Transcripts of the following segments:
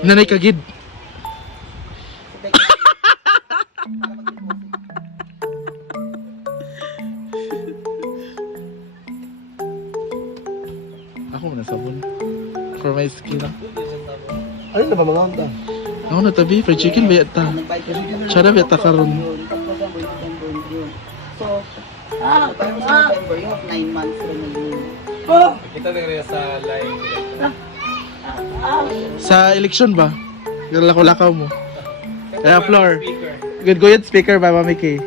Nanay kagid. Ako na sabon. For my skin. Ano na ba mga anta? Ako na tabi, fried chicken ba yata? Tsara ba yata karon? So, parang sa November, yung 9 months remaining. Kita na rin sa line. Sa election ba? Lakaw-lakaw mo. Kaya floor. Good go yun speaker ba Mami K?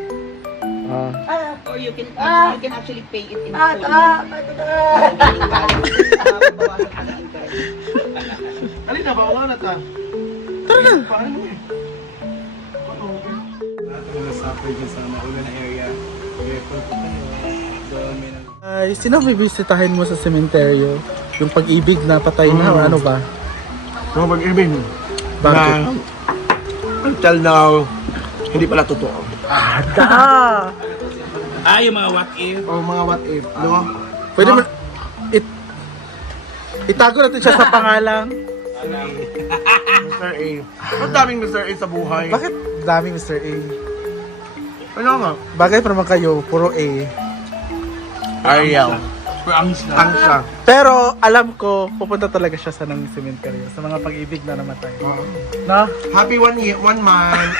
Or you can actually pay it in full. Alin na ba? Wala na ta. Tara na! Paano eh? Lahat na nasuffer dyan sa maula na area. Grateful po tayo. So, may Ay, sino bibisitahin mo sa sementeryo? Yung pag-ibig na patay na o ano ba? mga pag-ibig. Bakit? Na, until now, hindi pala totoo. Yung mga what if. O mga what if, no? Pwede mo... Itago natin siya sa pangalang. Mr. A. Ang daming Mr. A sa buhay. Bakit daming Mr. A? Ano nga? Bagay pa naman kayo, puro A. Ariel. Promise na. Ang siya. Pero alam ko, pupunta talaga siya sa ng sementeryo, sa mga pag-ibig na namatay. Na? Happy 1 year, 1 month.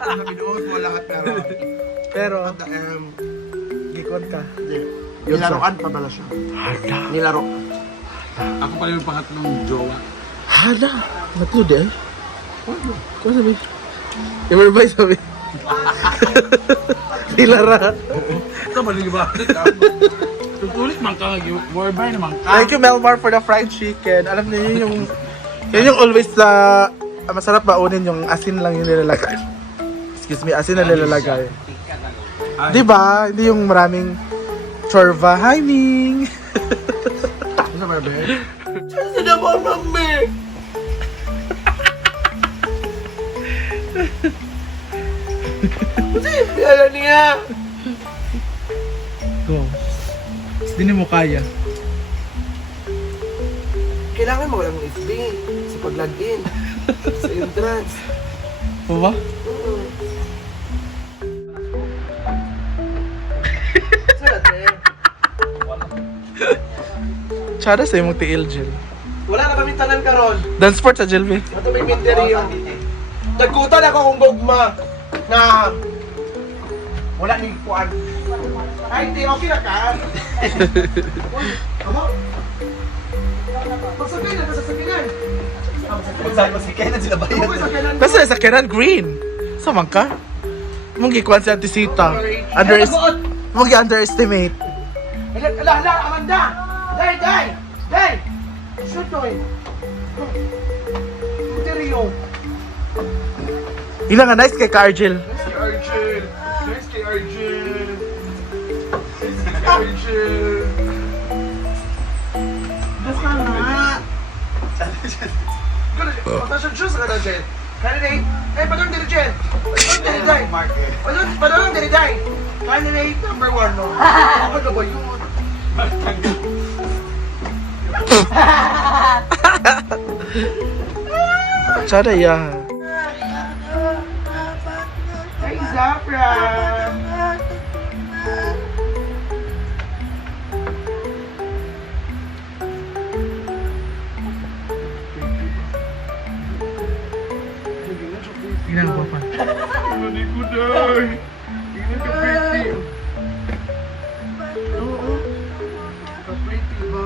Happy doon mo lahat pero Pero, at the gikon ka. nilaroan pa pala siya. Nilaro. Ako pala yung pangatlong jowa. Hala! Matlo di ay? Kung sabi? Imerbay sabi? Dilara. Ito ba ba? Tutulit man ka. Warbay naman ka. Thank you Melmar for the fried chicken. Alam niyo yung... Yun yung always sa... masarap baunin yung asin lang yung nilalagay. Excuse me, asin na nilalagay. Diba? Hindi yung maraming chorva. Hi Ming! Ano ba, be? Ano na ba, mami? Hindi alam niya. Go. Hindi mo kaya. Kailangan mo walang FB sa pag-login sa entrance. O ba? Tsada sa imong tiil, Jill. Wala na pamintanan karon. Dance sport sa Jill, be. Ito may minteryo. Nagkutan ako kung gugma na wala ni kuan. Ay, hindi. Okay na ka. Amo? Pagsakyan na, pagsakyan. Pagsakyan na sila bayan. Basta sa Kenan Green. Samang ka? Mong gikuan si Auntie Sita. Mong gi-underestimate. Hala, Amanda! Day! Shoot ko eh. Minteryo. Ilang nga nice kay ka, Argel. Nice kay Argel. Buka nga. Patasyon juice ka na, Jen. Candidate. Padong diri, Jen. Padong diri, Day. Candidate number 1, no? Ako na ba yun? Tsada ya. Hey, Zafra. Ilang pa pa. Hindi ko, Day. Hindi ka pretty. Oo. Ka-pretty ba?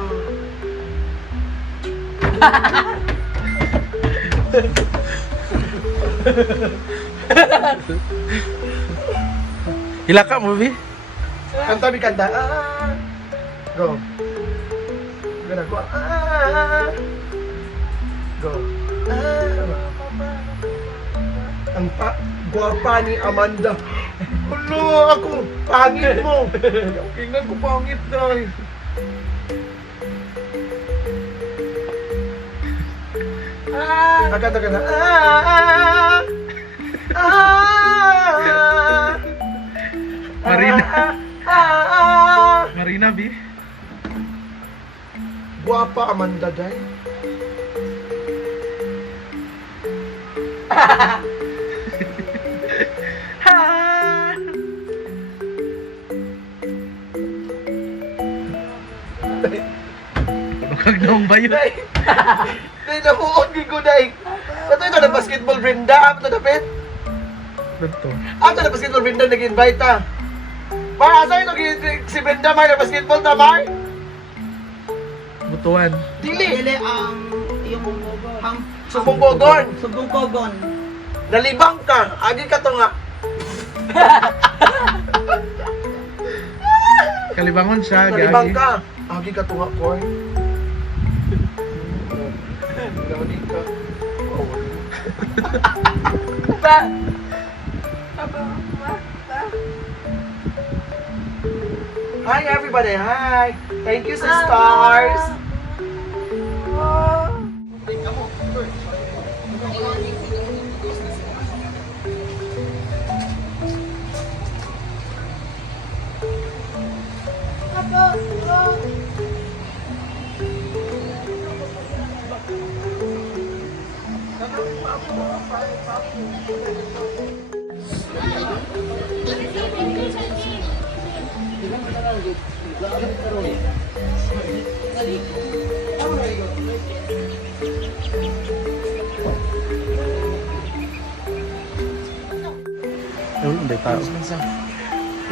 Ila ka mo, be? Kanta mi kanta. Go. Gana ko. Go. Ang guwapa ni Amanda. Ulo, ako, pangit mo. Tingnan ko pangit na. Kanta ka na. Marina. Marina, B. Guwapa Amanda, day. Bakagdaong ba yun? Day, day, namuon ko, day. Ito na basketball Brenda. Ito na, Pet. Dito. Ito na basketball Brenda, nag-invite ta. Mar, asa yun si Brenda, Mar, na basketball ta, Mar? Butuan. Dili. Dili, yung Sumbong-bogon. Sumbong-bogon. Nalibang ka. Agi ka to nga. Kalibangon siya, Nalibang gagi. ka. Agi ka to nga, Koy. Nalibang ka. Hi everybody, hi! Thank you sa stars! Hindi tao.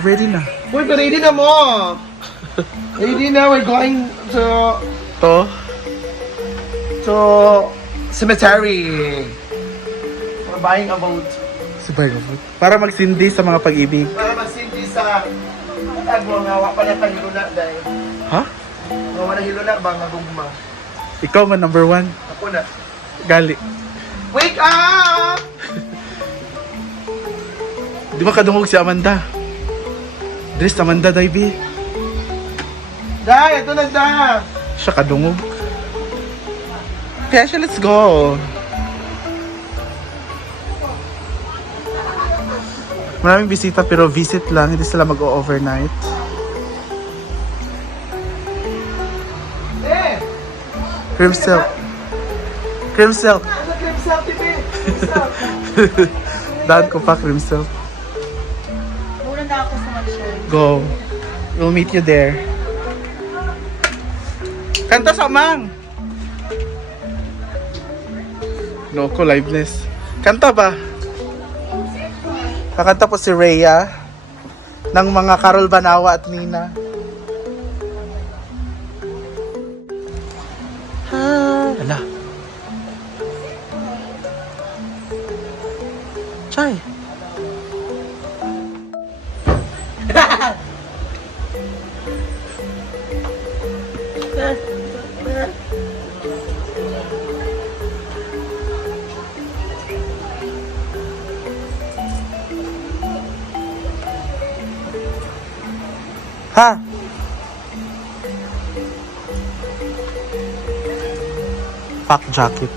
Ready na. Uy, ready na mo! Ready na, we're going To? to cemetery. We're buying a boat. Si Bagong. Para magsindi sa mga pag-ibig. Para magsindi sa ngawa pa na hiluna dahil. Ha? Ngawa na hiluna ba nga gugma? Ikaw man number 1. Ako na. Gali. Wake up! Di ba kadungog si Amanda? Dress Amanda, Daibi. Dai, ito na da! Siya kadungog. Kaya siya, let's go. Maraming bisita pero visit lang, hindi sila mag-overnight. Eh! Cream silk. Cream silk. Ano cream silk, tipi? Cream silk. Daan ko pa, cream silk. Muna na ako sa mansion. Go. We'll meet you there. Kanta sa Mang! No ko, liveness. Kanta ba? Kakanta po si Rhea ng mga Carol Banawa at Nina. Ala. Chay. Ha? Pack jacket.